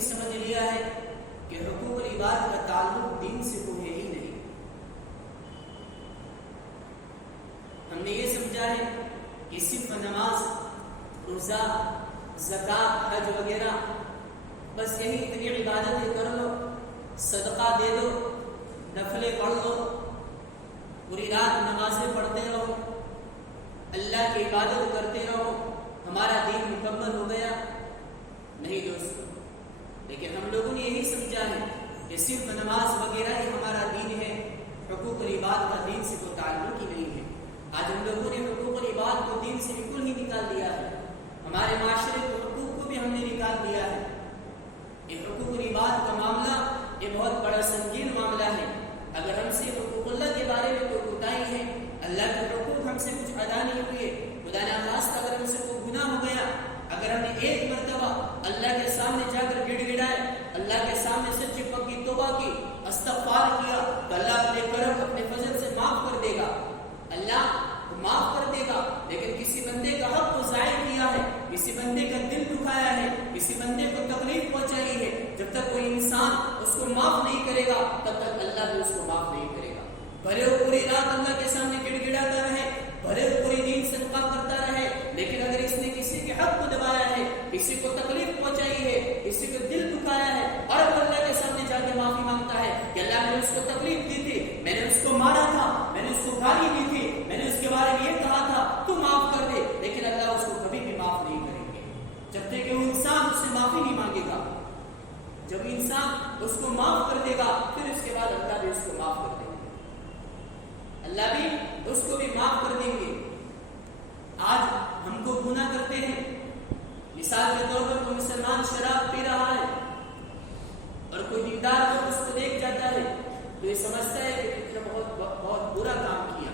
بھی سمجھ لیا ہے کہ حقوق العباد کا تعلق دین سے کوئی ہے ہی نہیں. ہم نے یہ سمجھا ہے کہ صرف نماز، روزہ، زکوٰۃ، حج وغیرہ بس یہی اتنی عبادتیں کر لو، صدقہ دے دو، نفلیں پڑھ لو، پوری رات نمازیں پڑھتے رہو، اللہ کی عبادت کرتے رہو، ہمارا دین مکمل ہو گیا. نہیں دوستو، لیکن ہم لوگوں نے یہی سمجھا ہے کہ صرف نماز وغیرہ ہی ہمارا دین ہے، حقوق العباد کا دین سے کوئی تعلق ہی نہیں ہے. آج ہم لوگوں نے حقوق العباد کو دین سے بالکل ہی نکال دیا ہے. ہمارے معاشرے کے حقوق کو بھی ہم نے نکال دیا ہے. یہ حقوق العباد کا معاملہ یہ بہت بڑا سنگین معاملہ ہے. اگر ہم سے حقوق اللہ کے بارے میں کوئی کوتاہی ہے، اللہ کے حقوق ہم سے کچھ ادا نہیں ہوئے، خدا نخواستہ اگر ہم سے کوئی گناہ ہو گیا، اگر ہم نے ایک مرتبہ اللہ کے سامنے جا کر گڑ گڑائے، اللہ کے سامنے سچی پکی توبہ کی، استغفار کیا، تو اللہ اپنے کرم اپنے فضل سے معاف کر دے گا. اللہ معاف کر دے گا. لیکن کسی بندے کا حق کو ضائع کیا ہے، کسی بندے کا دل دکھایا ہے، کسی بندے کو تکلیف پہنچائی ہے، جب تک کوئی انسان اس کو معاف نہیں کرے گا تب تک اللہ بھی اس کو معاف نہیں کرے گا. بھلے وہ پوری رات اللہ کے سامنے گڑ گڑاتا رہے، بھلے وہ پوری دن صدقہ کرتا رہے، لیکن اگر اس نے کسی کے حق کو دبایا ہے، کسی کو تکلیف پہنچائی ہے، کسی کو دل دکھایا ہے، اور اللہ کے سامنے جا کے معافی مانگتا ہے کہ اللہ میں نے اس کو تکلیف دی تھی، میں نے اس کو مارا تھا، میں نے اس کو گالی دی تھی، میں نے اس کے بارے میں یہ کہا تھا، تو معاف کر دے، لیکن اللہ اس کو کبھی بھی معاف نہیں کریں گے جب تک کہ وہ انسان اس سے معافی نہیں مانگے گا. جب انسان اس کو معاف کر دے گا پھر اس کے بعد اللہ بھی اس کو معاف کر دے گا، اللہ بھی اس کو بھی معاف کر دیں گے. آج ہم کو گناہ کرتے ہیں، مثال کے طور پر کوئی مسلمان شراب پی رہا ہے اور کوئی دیندار لوگ اس کو دیکھ جاتا ہے تو یہ سمجھتا ہے کہ اس نے بہت برا کام کیا،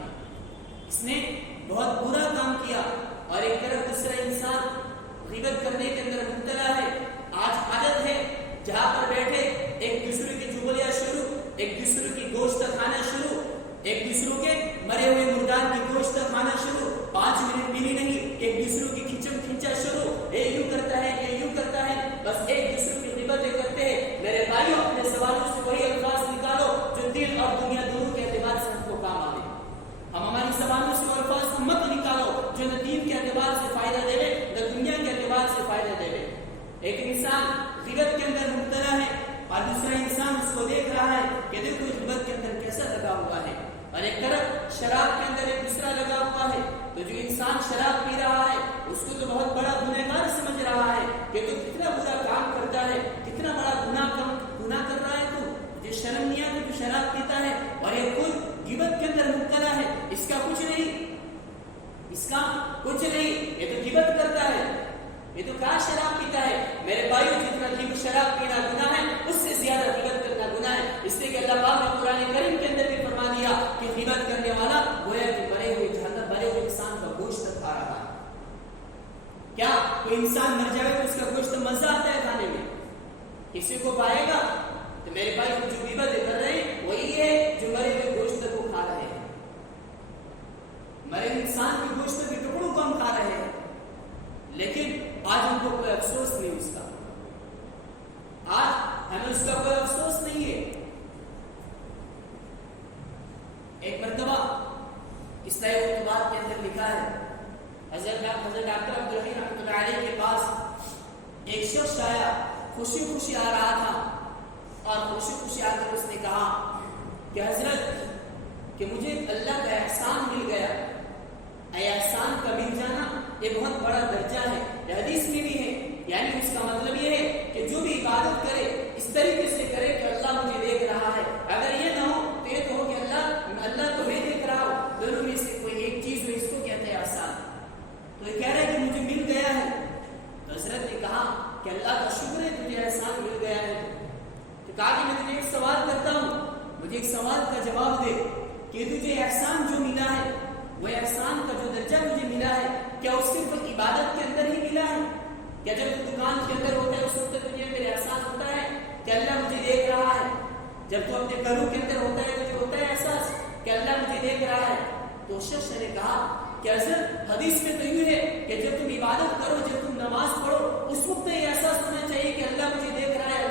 اس نے بہت برا کام کیا. اور ایک طرف دوسرا انسان غیبت کرنے کے اندر مبتلا ہے. آج عادت ہے جہاں پر بیٹھے ایک دوسرے کی چغلیاں شروع، ایک دوسرے کی گوشت کھانا شروع، ایک دوسرے کے مرے ہوئے مردار کی گوشت کھانا شروع، 5 منٹ بھی نہیں، ایک دوسرے کی کھچم کھینچا شروع، یہ یوں کرتا ہے، یہ یوں کرتا ہے، بس ایک دوسرے کی غیبتیں کرتے ہیں. میرے بھائیوں، اپنے زبانوں سے وہی الفاظ نکالو جو دل اور دنیا دونوں کے اعتبار سے ہم کو کام آئے. ہم ہماری زبانوں سے وہ الفاظ مت نکالو جو نہ دین کے اعتبار سے فائدہ دے نہ دنیا کے اعتبار سے فائدہ دے. ایک انسان غیبت کے اندر مبتلا ہے اور دوسرا انسان اس کو دیکھ رہا ہے کہ دیکھو غیبت کے اندر کیسا لگا ہوا ہے، اور ایک طرف شراب کے اندر ایک دوسرا لگا ہوا ہے. تو جو انسان شراب پی رہا ہے اس کو تو بہت بڑا گنہگار سمجھ رہا ہے کہ تو کتنا برا کام کرتا ہے، کتنا بڑا گناہ کر رہا ہے، تو مجھے شرم نہیں آتی تو شراب پیتا ہے. اور یہ خود غیبت کے اندر مبتلا ہے، اس کا کچھ نہیں، اس کا کچھ نہیں، یہ تو غیبت کرتا ہے، یہ تو کیا شراب پیتا ہے. میرے بھائیو، جتنا شراب پینا گناہ ہے اس سے زیادہ غیبت کرنا گناہ ہے. اس لیے کہ اللہ پاک نے قرآن کریم کے اندر بھی فرما دیا کہ غیبت کرنے والا گویا کہ مرے ہوئے جہنم، مرے ہوئے انسان کا گوشت کھا رہا ہے. کیا کوئی انسان مر جائے تو اس کا گوشت مزہ آتا ہے کھانے میں؟ کسی کو پائے گا؟ تو میرے بھائی جو غیبت کر رہے ہیں وہی ہے جو مرے ہوئے گوشت کو کھا رہے ہیں، مرے انسان کے گوشت کے ٹکڑوں کو ہم کھا رہے ہیں. لیکن آج ہم کو کوئی افسوس نہیں اس کا، آج ہمیں اس کا کوئی افسوس نہیں ہے. ایک مرتبہ اس طرح بات کے اندر لکھا ہے، حضرت ڈاکٹر عبدالرحیم رحمۃ اللہ علیہ کے پاس ایک شخص آیا، خوشی خوشی آ رہا تھا، اور خوشی خوشی آ کر اس نے کہا کہ حضرت کہ مجھے اللہ کا احسان مل گیا. احسان کا مل جانا یہ بہت بڑا درجہ ہے، یہ حدیث میں بھی ہے. یعنی اس کا مطلب یہ ہے کہ جو بھی عبادت کرے اس طریقے سے کرے کہ اللہ مجھے دیکھ رہا ہے. اگر یہ نہ ہو تو یہ تو ہو کہ اللہ تو میں دیکھ رہا ہوں، دونوں میں سے کوئی ایک چیز ہو، اس کو کہتے ہیں احسان. تو یہ کہہ رہا ہے کہ مجھے مل گیا ہے. تو حضرت نے کہا کہ اللہ کا شکر ہے تجھے احسان مل گیا ہے. تو کہا کہ میں تجھے ایک سوال کرتا ہوں، مجھے ایک سوال کا جواب دے کہ تجھے احسان جو ملا ہے، وہ احسان کا جو درجہ مجھے ملا ہے، کیا وہ صرف عبادت کے اندر ہی ملا ہے؟ کیا جب تو دکان کے اندر ہوتا ہے اس وقت تجھے میرے احساس ہوتا ہے کہ اللہ مجھے دیکھ رہا ہے؟ جب تو اپنے گھروں کے اندر ہوتا ہے تجھے ہوتا ہے احساس کہ اللہ مجھے دیکھ رہا ہے؟ تو شخص نے کہا کہ حضرت حدیث میں تو یوں ہے کہ جب تم عبادت کرو، جب تم نماز پڑھو، اس وقت یہ احساس ہونا چاہیے کہ اللہ مجھے دیکھ رہا ہے،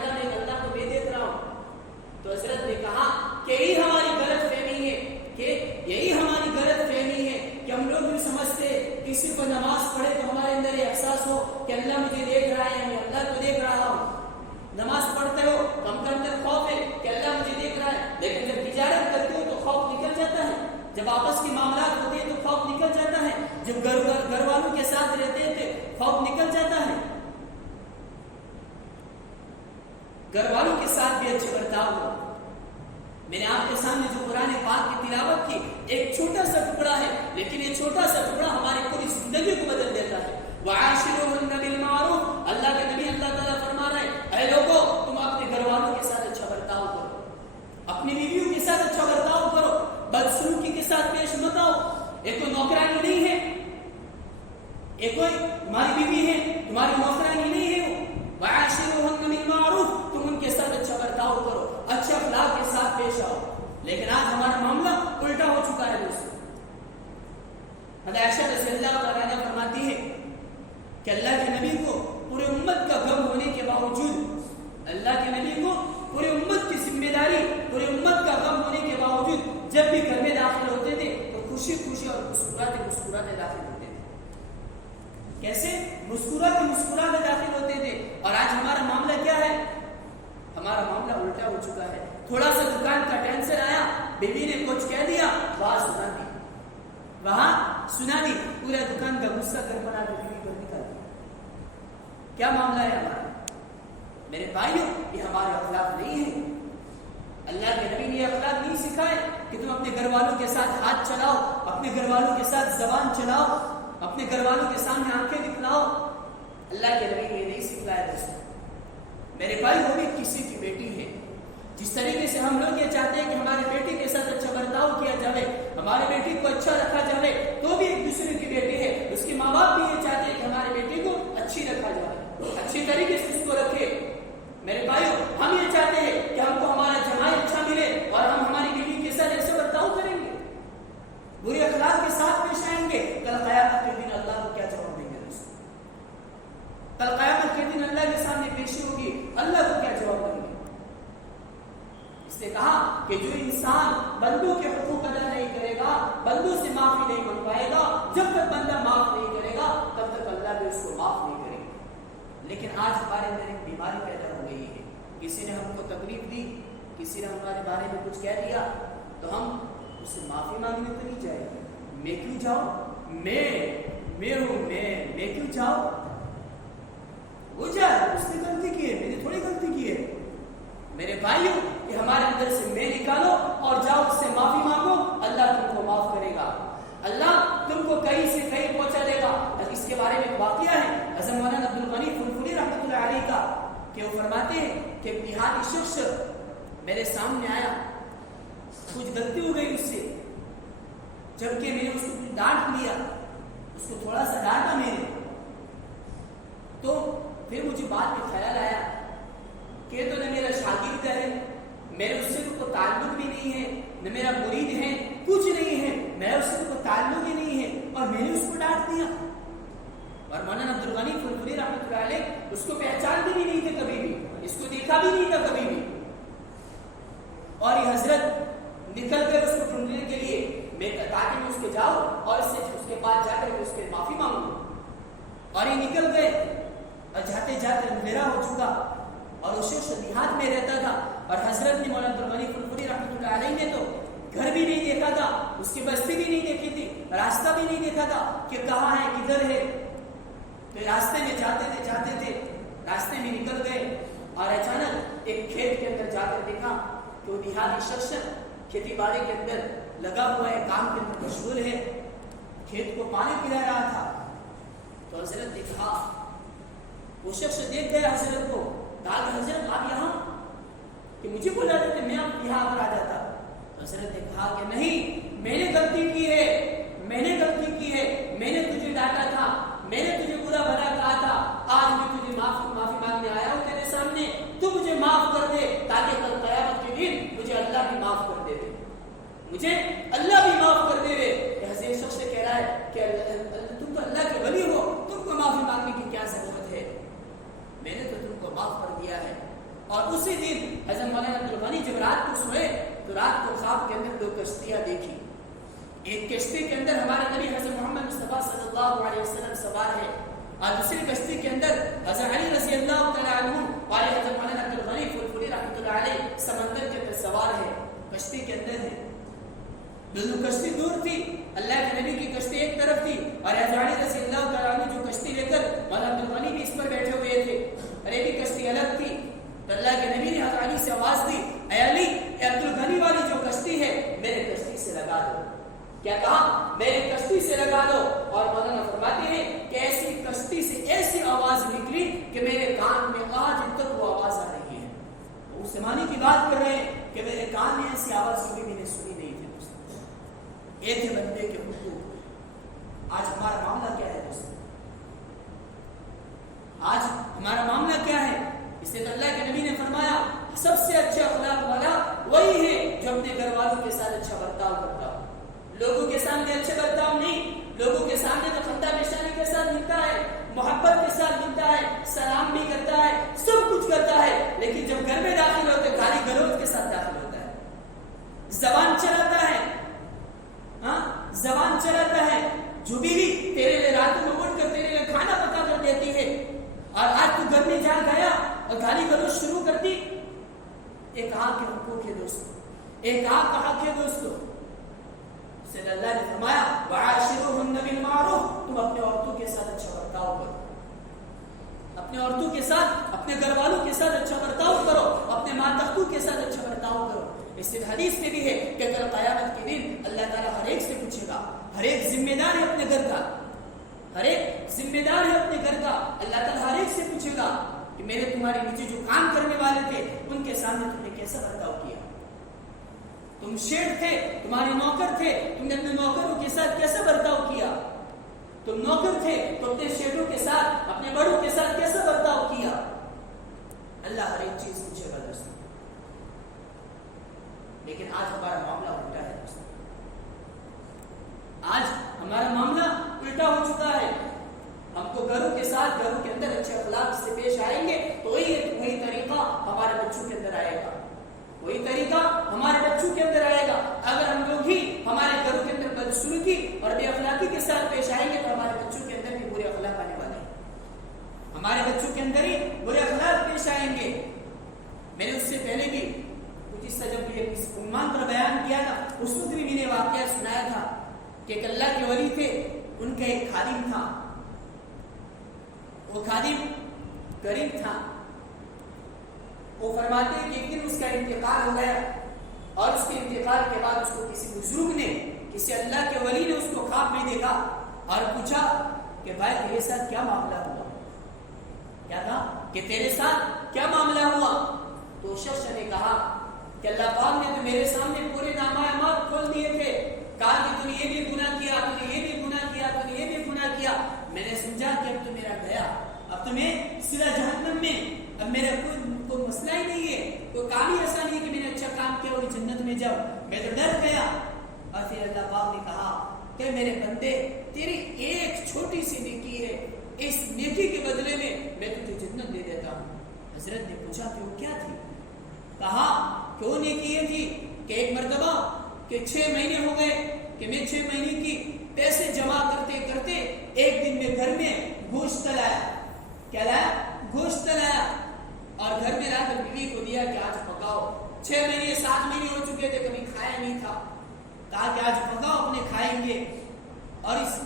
گھر والوں کے ساتھ بھی اچھے برتاؤ ہو. میں نے آپ کے سامنے جو قرآن پاک کی تلاوت کی ایک چھوٹا سا ٹکڑا ہے، لیکن یہ چھوٹا سا ٹکڑا ہماری پوری زندگی کو بدل دیتا ہے. وَعَاشِرُوهُنَّ بِالْمَعْرُوفِ، اللہ کے نبی اللہ تعالیٰ فرما رہے ہیں اے لوگوں تم اپنے گھر والوں کے ساتھ اچھا برتاؤ کرو، اپنی بیویوں کے ساتھ اچھا برتاؤ کرو، بدسلوکی کے ساتھ پیش مت آؤ. ایک کوئی نوکرانی نہیں ہے، ایک کوئی تمہاری بیوی ہے، تمہاری نوکرانی نہیں ہے وہ. وَعَاشِرُوهُنَّ بِالْمَعْرُوفِ، تم ان کے ساتھ اچھا برتاؤ کرو، اچھے اخلاق کے ساتھ پیش آؤ. لیکن آج ہمارا معاملہ الٹا ہو چکا ہے دوستوں. حضرت عائشہ رضی اللہ تعالیٰ عنہا فرماتی ہے کہ اللہ کے نبی کو پورے امت کا غم ہونے کے باوجود، اللہ کے نبی کو پورے امت کی ذمہ داری، پورے امت کا غم ہونے کے باوجود جب بھی گھر میں داخل ہوتے تھے تو خوشی خوشی اور مسکراتے مسکراتے داخل ہوتے تھے. کیسے؟ مسکراتے مسکراتے داخل ہوتے تھے. اور آج ہمارا معاملہ کیا ہے؟ ہمارا معاملہ الٹا ہو چکا ہے. تھوڑا سا دکان کا ٹینشن آیا، بیوی نے کچھ کہہ دیا، وہاں سنا دی، وہاں سنا دی، پورا دکان کا غصہ گھر بنا کے بیوی کو نکال دیا. کیا معاملہ ہے ہمارا؟ میرے بھائیوں یہ ہمارے اخلاق نہیں ہے. اللہ کے نبی نے یہ اخلاق نہیں سکھائے کہ تم اپنے گھر والوں کے ساتھ ہاتھ چلاؤ، اپنے گھر والوں کے ساتھ زبان چلاؤ، اپنے گھر والوں کے سامنے آنکھیں دکھلاؤ. اللہ کے نبی نے یہ نہیں سکھایا دوستوں. میرے بھائی وہ بھی کسی کی بیٹی ہے. جس طریقے سے ہم لوگ یہ چاہتے ہیں کہ ہمارے بیٹی کے ساتھ اچھا برتاؤ کیا جائے، ہمارے بیٹی کو اچھا رکھا جائے، تو بھی ایک دوسرے کی بیٹی ہے، اس کے ماں باپ بھی یہ چاہتے ہیں کہ ہمارے بیٹی کو اچھی رکھا جائے، اچھی طریقے سے اس کو رکھے. میرے بھائیو ہم یہ چاہتے ہیں کہ ہم کو ہمارا جمائی اچھا ملے اور ہم ہماری بیوی کے ساتھ ایسے برتاؤ کریں گے، برے اخلاق کے ساتھ پیش آئیں گے. کل قیامت کے دن اللہ کو کیا جواب دیں گے دوستوں؟ کل قیامت کے دن اللہ کے سامنے پیشی ہوگی، اللہ کو کیا جواب دیں گے؟ اس نے کہا کہ جو انسان بندوں کے حقوق ادا نہیں کرے گا، بندوں سے معافی نہیں منگوائے گا، جب تک بندہ معاف نہیں کرے گا تب تک اللہ بھی اس کو معاف نہیں کرے گا. لیکن آج ہمارے اندر ایک بیماری پیدا ہو گئی ہے. کسی نے ہم کو تکلیف دی، کسی نے ہمارے بارے میں کچھ کہہ دیا تو ہم اس سے معافی مانگنے تو نہیں جائیں گے. میں کیوں جاؤں؟ میں ہوں، میں کیوں جاؤں؟ وہ جائے، اس نے غلطی کی ہے، میں نے تھوڑی غلطی کی ہے. میرے بھائیوں یہ ہمارے اندر سے میں نکالو اور جاؤ اس سے معافی مانگو، اللہ تم کو معاف کرے گا، اللہ تم کو کہیں سے کہیں پہنچا دے گا. اس کے بارے میں ایک واقعہ ہے حضرت مولانا عبد الغنی فلفلی رحمۃ اللہ علیہ کا، کہ وہ فرماتے ہیں کہ ایک دیہاتی شخص میرے سامنے آیا، کچھ غلطی ہو گئی اس سے، جبکہ میں نے اس کو ڈانٹ لیا، اس کو تھوڑا سا ڈانٹا میں نے، تو پھر مجھے بعد میں خیال آیا کہ تو نہ میرا شاگرد ہے، میرے اس سے کوئی تعلق بھی نہیں ہے، نہ میرا مرید ہے، کچھ نہیں ہے، میرا اس سے کوئی تعلق ہی نہیں ہے، اور میں نے اس کو ڈانٹ دیا. اور مولانا عبد الغنی فلفلی رحمۃ اللہ علیہ اس کو پہچانتے بھی نہیں تھے کبھی بھی، اس کو دیکھا بھی نہیں تھا کبھی بھی. اور یہ حضرت نکل کر اس کو ڈھونڈنے کے لیے تاکہ میں اس کے جاؤں اور اس کے بعد جا کر اس کے معافی مانگوں. اور یہ نکل گئے اور جاتے جاتے اندھیرا ہو چکا، اور اس شخص دیہات میں رہتا تھا، اور حضرت نے مولانا عبد الغنی فلفلی رحمۃ اللہ علیہ نے تو گھر بھی نہیں دیکھا تھا، اس کی بستی بھی نہیں دیکھی تھی، راستہ بھی نہیں دیکھا تھا کہ کہاں ہے، کدھر ہے. تو راستے میں جاتے تھے راستے میں نکل گئے، اور اچانک ایک کھیت کے اندر جا کر دیکھا کہ وہ دیہاتی شخص کھیتی باڑی کے اندر لگا ہوا ہے، کام کے اندر مشغول ہے، کھیت کو پانی پلا رہا تھا. تو حضرت دیکھا، وہ شخص دیکھ گیا حضرت کو، کہا کہ حضرت آپ یہاں، کہ مجھے بلا دیتے میں آپ یہاں پر آ جاتا. حضرت نے کہا کہ نہیں، میں نے غلطی کی ہے، میں نے تجھے ڈانٹا تھا، میں نے تجھے برا بھلا کہا تھا، آج میں تجھے معافی مانگنے آیا ہوں تیرے سامنے، تو مجھے معاف کر دے تاکہ کل قیامت کے دن مجھے اللہ بھی معاف کر دے، مجھے اللہ بھی معاف کر دے. حضرت شخص سے کہہ رہا ہے کہ تم تو اللہ کے ولی ہو، تم کو معافی مانگنے کی کیا ضرورت ہے، میں نے تو تم کو معاف کر دیا ہے. اور اسی دن حضرت مولانا عبد الغنی جب رات کو سوئے تو رات کو خواب کے اندر 2 کشتیاں دیکھی. ایک کشتی کے اندر ہمارے نبی حضرت محمد مصطفیٰ صلی اللہ علیہ وسلم سوار ہے، اور دوسری کشتی کے اندر حضرت علی رضی اللہ تعالیٰ عنہ اور حضرت مولانا عبد الغنی فلفلی رحمۃ اللہ علیہ سمندر کے اندر سوار ہے، کشتی کے اندر ہے. دونوں کشتی دور تھی، اللہ کے نبی کی کشتی ایک طرف تھی، اور حضرت علی رضی اللہ تعالیٰ عنہ جو کشتی لے کر مولانا عبد الغنی بھی اس پر بیٹھے ہوئے تھے، اور ایک ہی کشتی الگ تھی. تو اللہ اللہ کے نبی نے حضرت علی سے آواز دی، اے علی، اے عبد الغنی والی جو کشتی ہے میرے کشتی سے لگا دو. کیا کہا؟ میرے کشتی سے لگا دو. اور مولانا فرماتے ہیں کہ ایسی کشتی سے ایسی آواز نکلی کہ میرے کان میں آج تک وہ آواز آ رہی ہے. اس زمانے کی بات کر رہے ہیں کہ میرے کان میں ایسی آواز کبھی میں نے سنی نہیں تھی. یہ تھے بندے کے حقوق. آج ہمارا معاملہ کیا ہے دوستو؟ آج ہمارا معاملہ کیا ہے؟ اس لیے اللہ کے نبی نے فرمایا سب سے اچھا اخلاق والا وہی ہے جو اپنے گھر والوں کے ساتھ اچھا برتاؤ کرتا ہو. لوگوں کے سامنے اچھا برتاؤ نہیں، لوگوں کے سامنے تو خندہ پیشانی کے ساتھ ملتا ہے، محبت کے ساتھ ملتا ہے، سلام بھی کرتا ہے، سب کچھ کرتا ہے، لیکن جب گھر میں داخل ہوتے گالی گلوچ کے ساتھ داخل ہوتا ہے، زبان چلاتا ہے. ہاں، زبان چلاتا ہے. جو بیوی تیرے لیے راتوں میں اٹھ کر تیرے لیے کھانا پکا کر دیتی ہے اور آج تو گھر میں جا گیا اور گالی گلوچ شروع کر دی. ایک آنکھ کے حقوق ہے دوستو، ایک آنکھ کا حق ہے دوستو. اللہ نے فرمایا وَعَاشِرُوهُنَّ بِالْمَعْرُوفِ، تم اپنے عورتوں کے ساتھ اچھا برتاؤ کرو، اپنے عورتوں کے ساتھ، اپنے گھر والوں کے ساتھ اچھا برتاؤ کرو، اپنے ماتحتوں کے ساتھ اچھا برتاؤ کرو. اس سے حدیث میں بھی ہے کہ کل قیامت کے دن اللہ تعالیٰ ہر ایک سے پوچھے گا، ہر ایک ذمہ دار ہے اپنے گھر کا، ہر ایک ذمہ دار ہے اپنے گھر کا. اللہ تعالیٰ ہر ایک سے پوچھے گا کہ میرے تمہارے نیچے جو کام کرنے والے تھے ان کے سامنے تم نے کیسا برتاؤ کیا؟ تم شیخ تھے، تمہارے نوکر تھے، تم نے اپنے نوکروں کے ساتھ کیسا برتاؤ کیا؟ تم نوکر تھے تو اپنے شیخوں کے ساتھ، اپنے بڑوں کے ساتھ کیسا برتاؤ کیا؟ اللہ ہر ایک چیز پوچھے گا دوستو. لیکن آج ہمارا معاملہ الٹا ہے دوستو. آج ہمارا معاملہ الٹا ہو چکا ہے. ہم کو گھروں کے ساتھ، گھروں کے اندر اچھے اخلاق سے پیش آئیں گے تو وہی طریقہ ہمارے بچوں کے اندر آئے گا، وہی طریقہ ہمارے بچوں کے اندر آئے گا. اگر ہم لوگ ہی ہمارے گھروں کے اندر بدسلوکی اور بے اخلاقی کے ساتھ پیش آئیں گے تو ہمارے بچوں کے اندر بھی برے اخلاق آنے والے ہیں. ہمارے بچوں کے اندر ہی برے اخلاق پیش آئیں گے. میں نے اس سے پہلے بھی کچھ اس جب اس عنوان پر بیان کیا تھا، اس وقت بھی میں نے واقعہ سنایا تھا کہ ایک اللہ کے ولی تھے، ان کا ایک خادم تھا. وہ خادم غریب تھا. وہ فرماتے ہیں کہ ایک دن اس کا انتقال ہو گیا اور اس کے انتقال کے بعد اس کو کسی بزرگ نے، کسی اللہ کے ولی نے اس کو خواب میں دیکھا اور پوچھا کہ بھائی تیرے ساتھ کیا معاملہ ہوا؟ کیا تھا کہ تیرے ساتھ کیا معاملہ ہوا؟ تو شخص نے کہا کہ اللہ پاک نے تو میرے سامنے پورے نامہ اعمال کھول دیے تھے، کہا کہ تو نے یہ بھی گناہ کیا، تو نے یہ بھی گناہ کیا، تو نے یہ بھی گناہ کیا. میں نے سمجھا کہ اب تو میرا گیا، اب تو میں سیدھا جہنم میں، اب میرا کوئی مسئلہ ہی نہیں ہے، کوئی کام ہی ایسا نہیں ہے کہ میں نے اچھا کام کیا اور جنت میں جاؤں. میں تو ڈر گیا. اور پھر اللہ پاک نے کہا کہ میرے بندے تیری ایک چھوٹی سی نیکی ہے، اس نیکی کے بدلے میں تجھے جنت دے دیتا ہوں. حضرت نے پوچھا کہ وہ کیا تھی؟ کہا کہ وہ نیکی یہ تھی کہ ایک مرتبہ کہ 6 مہینے ہو گئے کہ میں 6 مہینے کی پیسے جمع کرتے کرتے ایک دن میں گھر میں گوشت لایا. کیا لایا؟ گوشت لایا اور گھر میں لا کر بیوی کو دیا کہ آج پکاؤ. 6 مہینے 7 مہینے ہو چکے تھے، کبھی کھایا نہیں تھا. کہا کہ آج پکاؤ، اپنے کھائیں گے. اور اس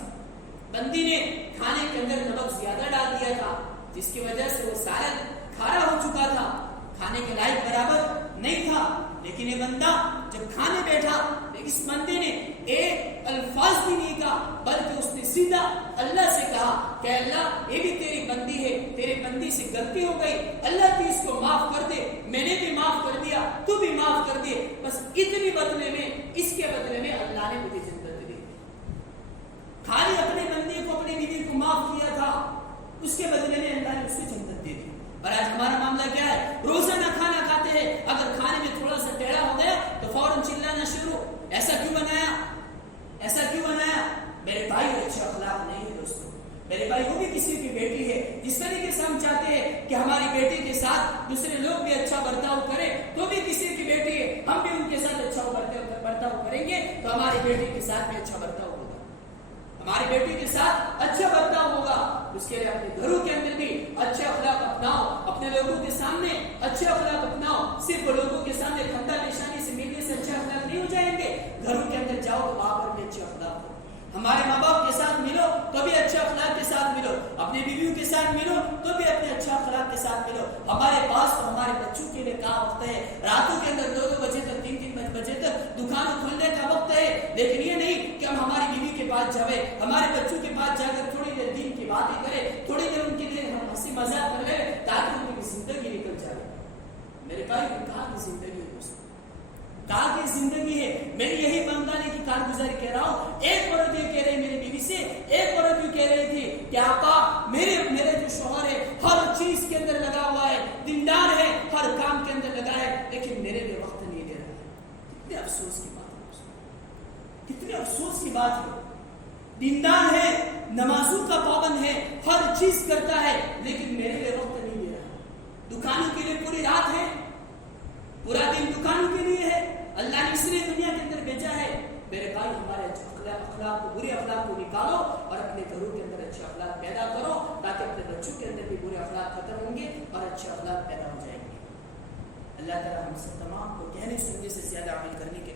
بندی نے کھانے کے اندر نمک زیادہ ڈال دیا تھا، جس کی وجہ سے وہ سالن کھارا ہو چکا تھا، کھانے کے لائق برابر نہیں تھا. لیکن یہ بندہ جب کھانے بیٹھا، اس بندے نے ایک الفاظ بھی نہیں کہا، بلکہ اس نے سیدھا اللہ سے کہا کہ اللہ یہ بھی تیری بندی ہے، تیرے بندی سے غلطی ہو گئی، اللہ تو اس کو معاف کر دے. میں نے بھی معاف کر دیا، تو بھی معاف کر دے. بس اتنی بدلے میں، اس کے بدلے میں اللہ نے مجھے جنت دی. خالی اپنے بندے کو، اپنی بیوی کو معاف کیا تھا، اس کے بدلے میں اللہ نے اس کو جنت دے دی. اور آج ہمارا معاملہ کیا ہے؟ روزانہ کھانا کھاتے ہیں، اگر کھانے میں تھوڑا سا ٹیڑھا ہو گیا تو فوراً چلانا شروع. ایسا کیوں بنایا؟ ایسا کیوں بنایا؟ میرے بھائی اچھا اخلاق نہیں ہے دوستو. میرے بھائی وہ بھی کسی کی بیٹی ہے. جس طریقے سے ہم چاہتے ہیں کہ ہماری بیٹی کے ساتھ دوسرے لوگ بھی اچھا برتاؤ کریں، تو بھی کسی کی بیٹی ہے، ہم بھی ان کے ساتھ اچھا برتاؤ کریں گے تو ہماری بیٹی کے ساتھ بھی اچھا برتاؤ ہوگا، ہماری بیٹی کے ساتھ اچھا برتاؤ ہوگا. اس کے لیے اپنے گھروں کے اندر بھی اچھے اخلاق اپناؤ، اپنے لوگوں کے سامنے اچھے اخلاق اپناؤ. صرف لوگوں کے سامنے خندہ پیشانی سے ملنے سے اچھے اخلاق نہیں ہو جائیں گے. گھروں کے اندر جاؤ تو وہاں پر بھی اچھے اخلاق ہو. ہمارے ماں باپ کے ساتھ ملو تو بھی اچھے اخلاق کے ساتھ ملو. اپنے بیویوں کے ساتھ ملو تو بھی اپنے اچھا اخلاق کے ساتھ ملو. ہمارے پاس تو ہمارے بچوں کے لیے کہاں وقت ہے؟ راتوں کے اندر 2 بجے تک 3 بجے تک دکان کھولنے کا وقت ہے. لیکن یہ نہیں کہ ہم ہماری بیوی کے پاس جائیں, ہمارے بچوں کے پاس جا کر تھوڑی دیر دین کی باتیں کریں, تھوڑی دیر ان کے لیے ہم ہنسی مذاق کر لیں تاکہ ان کی زندگی نکل جائے. میرے بھائی کہاں کی زندگی ہے دوستوں, کہاں کی زندگی ہے؟ میری یہی بندانے کی کارگزاری کہہ رہا ہوں. ایک عورت یہ کہہ رہی میری بیوی سے, ایک عورت یہ کہہ رہی تھی کہ آقا میرے جو شوہر ہے ہر چیز کے اندر لگا ہوا ہے, دیندار ہے, ہر کام کے اندر لگا ہے, لیکن میرے لیے وقت نہیں دے رہا ہے. کتنے افسوس کی بات ہے, کتنے افسوس کی بات ہے. دیندار ہے, نمازوں کا پابند ہے, ہر چیز کرتا ہے, لیکن میرے لیے وقت نہیں دے رہا. دکانوں کے لیے پوری رات ہے, پورا دن دکانوں کے لیے ہے. اللہ نے اس لیے دنیا کے اندر بھیجا ہے. میرے بھائی ہمارے اخلاق کو, برے اخلاق کو نکالو اور اپنے گھروں کے اندر اچھے اخلاق پیدا کرو تاکہ اپنے بچوں کے اندر بھی برے اخلاق ختم ہوں گے اور اچھے اخلاق پیدا ہو جائیں گے. اللہ تعالیٰ ہم سب تمام کو کہنے سننے سے زیادہ عمل کرنے کے